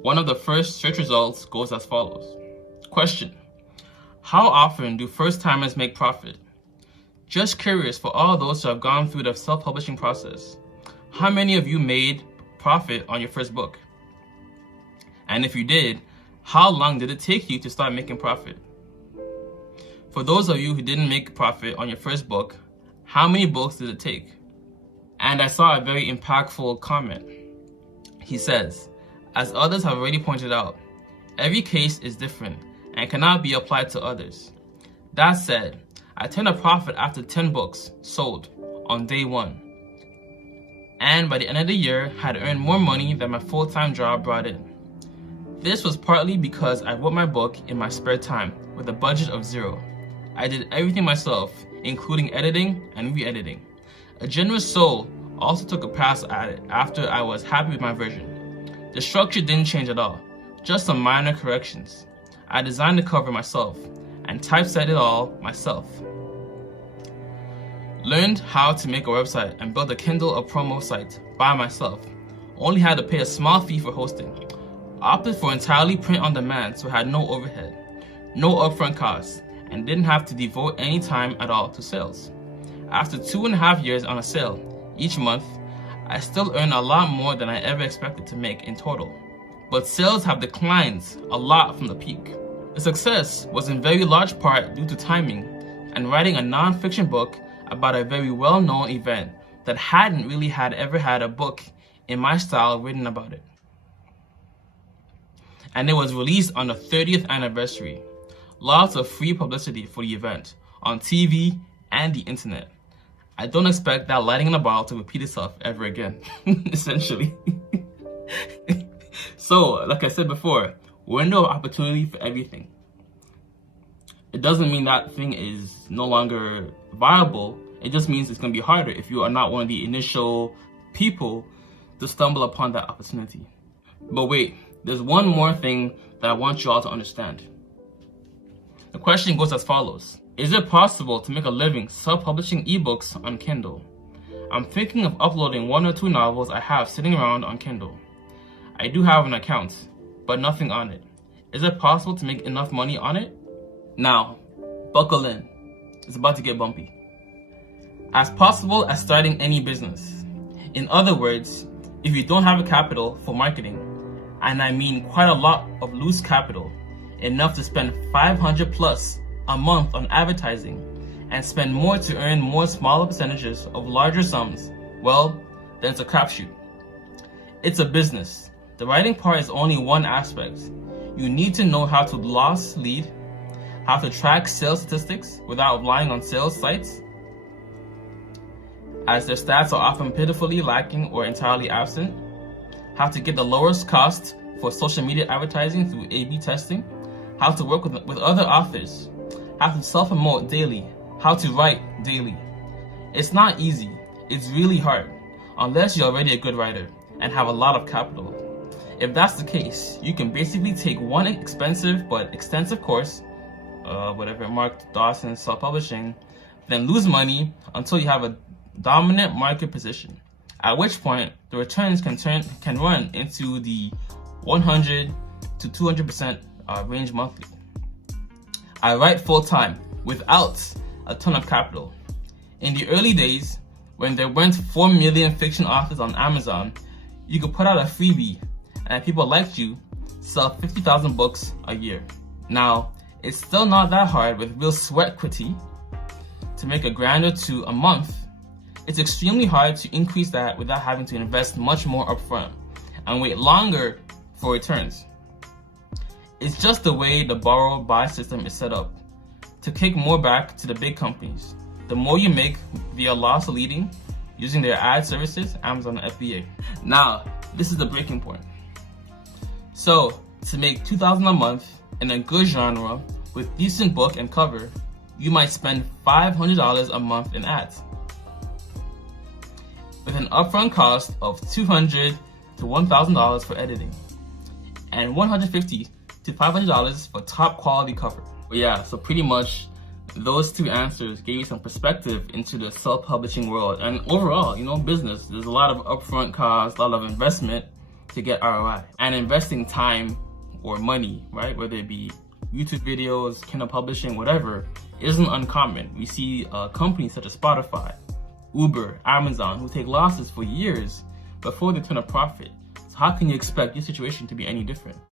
One of the first search results goes as follows. Question: how often do first-timers make profit? Just curious for all those who have gone through the self-publishing process. How many of you made profit on your first book? And if you did, how long did it take you to start making profit? For those of you who didn't make profit on your first book, how many books did it take? And I saw a very impactful comment. He says, as others have already pointed out, every case is different and cannot be applied to others. That said, I turned a profit after 10 books sold on day one. And by the end of the year, had earned more money than my full-time job brought in. This was partly because I wrote my book in my spare time with a budget of $0. I did everything myself, including editing and re-editing. A generous soul also took a pass at it after I was happy with my version. The structure didn't change at all, just some minor corrections. I designed the cover myself and typeset it all myself. Learned how to make a website and build a Kindle or promo site by myself. Only had to pay a small fee for hosting. Opted for entirely print on demand, so had no overhead, no upfront costs, and didn't have to devote any time at all to sales. After 2.5 years on a sale each month, I still earn a lot more than I ever expected to make in total. But sales have declined a lot from the peak. The success was in very large part due to timing and writing a non-fiction book about a very well-known event that hadn't really ever had a book in my style written about it. And it was released on the 30th anniversary. Lots of free publicity for the event on TV and the internet. I don't expect that lighting in a bottle to repeat itself ever again, essentially. So, like I said before, window of opportunity for everything. It doesn't mean that thing is no longer viable. It just means it's going to be harder if you are not one of the initial people to stumble upon that opportunity. But wait, there's one more thing that I want you all to understand. The question goes as follows. Is it possible to make a living self-publishing ebooks on Kindle? I'm thinking of uploading 1 or 2 novels I have sitting around on Kindle. I do have an account, but nothing on it. Is it possible to make enough money on it? Now, buckle in. It's about to get bumpy. As possible as starting any business. In other words, if you don't have a capital for marketing, and I mean quite a lot of loose capital, enough to spend $500+ a month on advertising and spend more to earn more smaller percentages of larger sums, well, then it's a crapshoot. It's a business. The writing part is only one aspect. You need to know how to loss lead, how to track sales statistics without relying on sales sites, as their stats are often pitifully lacking or entirely absent, how to get the lowest cost for social media advertising through A/B testing, how to work with other authors, how to self-promote daily, how to write daily. It's not easy. It's really hard, unless you're already a good writer and have a lot of capital. If that's the case, you can basically take one expensive but extensive course, whatever Mark Dawson's self-publishing, then lose money until you have a dominant market position, at which point the returns can run into the 100 to 200% range monthly. I write full-time without a ton of capital. In the early days, when there weren't 4 million fiction authors on Amazon, you could put out a freebie and if people liked you, sell 50,000 books a year. Now, it's still not that hard with real sweat equity to make $1,000 or $2,000 a month. It's extremely hard to increase that without having to invest much more upfront and wait longer for returns. It's just the way the borrow-buy system is set up, to kick more back to the big companies. The more you make via loss leading, using their ad services, Amazon and FBA. Now, this is the breaking point. So, to make $2,000 a month in a good genre with decent book and cover, you might spend $500 a month in ads, with an upfront cost of $200 to $1,000 for editing, and $150 to $500 for top quality cover. But yeah, so pretty much those two answers gave you some perspective into the self-publishing world and overall, business. There's a lot of upfront costs, a lot of investment, to get ROI. And investing time or money, right, whether it be YouTube videos, Kindle publishing, whatever, isn't uncommon. We see companies such as Spotify, Uber, Amazon, who take losses for years before they turn a profit. So how can you expect your situation to be any different?